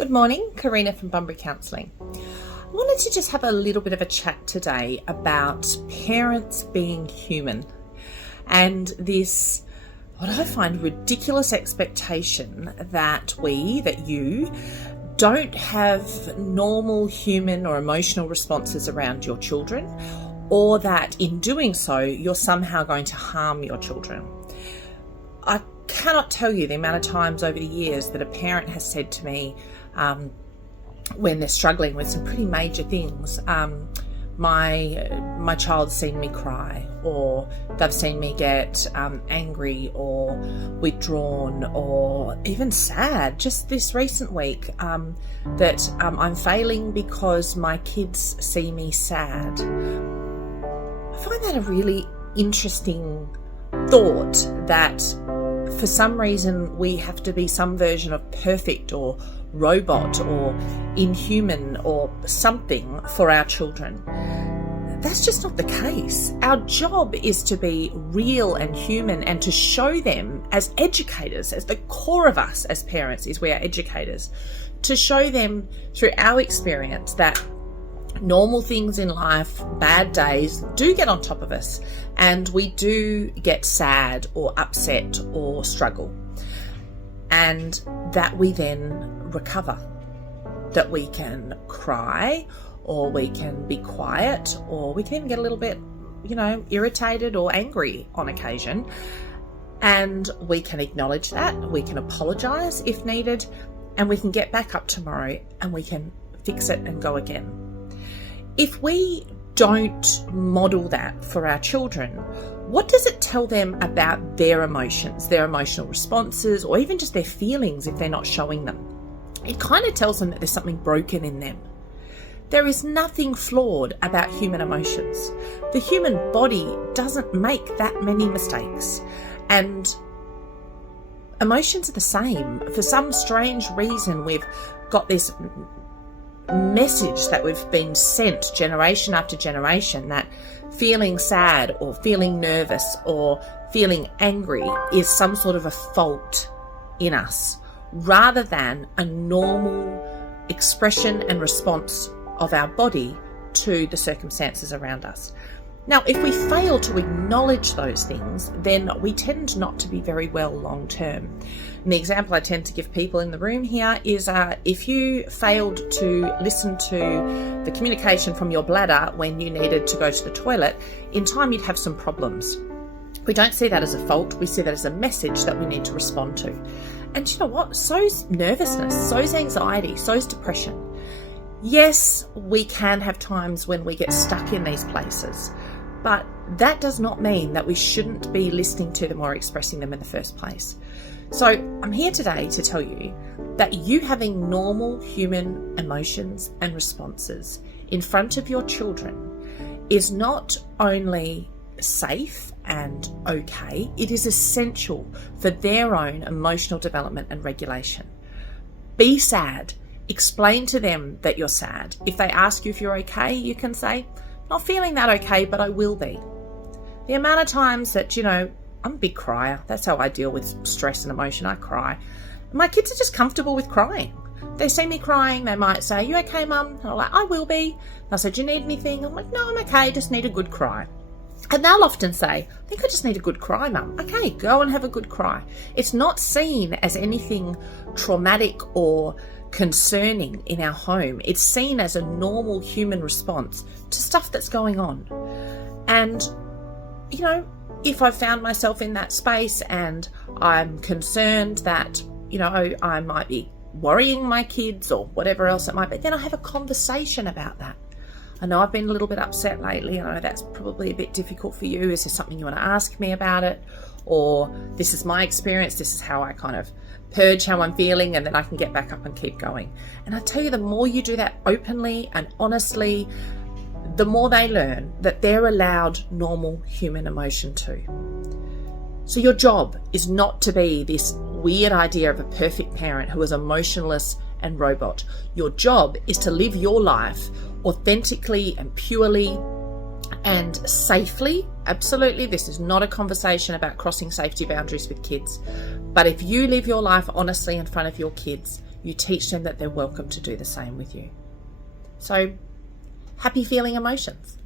Good morning, Karina from Bunbury Counselling. I wanted to just have a little bit of a chat today about parents being human and this, what I find, ridiculous expectation that you don't have normal human or emotional responses around your children, or that in doing so, you're somehow going to harm your children. I cannot tell you the amount of times over the years that a parent has said to me, when they're struggling with some pretty major things, my child's seen me cry, or they've seen me get angry or withdrawn or even sad. Just this recent week, that I'm failing because my kids see me sad. I find that a really interesting thought, that for some reason we have to be some version of perfect or robot or inhuman or something for our children. That's just not the case. Our job is to be real and human and to show them as educators, as the core of us as parents is we are educators, to show them through our experience that normal things in life, bad days, do get on top of us, and we do get sad or upset or struggle, and that we then recover, that we can cry, or we can be quiet, or we can even get a little bit, irritated or angry on occasion, and we can acknowledge that, we can apologize if needed, and we can get back up tomorrow and we can fix it and go again. If we don't model that for our children, what does it tell them about their emotions, their emotional responses, or even just their feelings if they're not showing them? It kind of tells them that there's something broken in them. There is nothing flawed about human emotions. The human body doesn't make that many mistakes, and emotions are the same. For some strange reason, we've got this message that we've been sent generation after generation that feeling sad or feeling nervous or feeling angry is some sort of a fault in us, rather than a normal expression and response of our body to the circumstances around us. Now, if we fail to acknowledge those things, then we tend not to be very well long term. And the example I tend to give people in the room here is if you failed to listen to the communication from your bladder when you needed to go to the toilet, in time you'd have some problems. We don't see that as a fault, we see that as a message that we need to respond to. And you know what? So's nervousness, so's anxiety, so's depression. Yes, we can have times when we get stuck in these places, but that does not mean that we shouldn't be listening to them or expressing them in the first place. So I'm here today to tell you that you having normal human emotions and responses in front of your children is not only safe and okay, it is essential for their own emotional development and regulation. Be sad. Explain to them that you're sad. If they ask you if you're okay, you can say, not feeling that okay, but I will be. The amount of times that, I'm a big crier. That's how I deal with stress and emotion. I cry. My kids are just comfortable with crying. They see me crying. They might say, you okay, Mum? And I'm like, I will be. They'll say, do you need anything? I'm like, no, I'm okay. Just need a good cry. And they'll often say, I think I just need a good cry, Mum. Okay, go and have a good cry. It's not seen as anything traumatic or concerning in our home. It's seen as a normal human response to stuff that's going on. And, if I found myself in that space and I'm concerned that, I might be worrying my kids or whatever else it might be, then I have a conversation about that. I know I've been a little bit upset lately. I know that's probably a bit difficult for you. Is there something you want to ask me about it? Or this is my experience. This is how I kind of purge how I'm feeling, and then I can get back up and keep going. And I tell you, the more you do that openly and honestly, the more they learn that they're allowed normal human emotion too. So your job is not to be this weird idea of a perfect parent who is emotionless and robot. Your job is to live your life authentically and purely and safely. Absolutely, this is not a conversation about crossing safety boundaries with kids. But if you live your life honestly in front of your kids, you teach them that they're welcome to do the same with you. So, happy feeling emotions.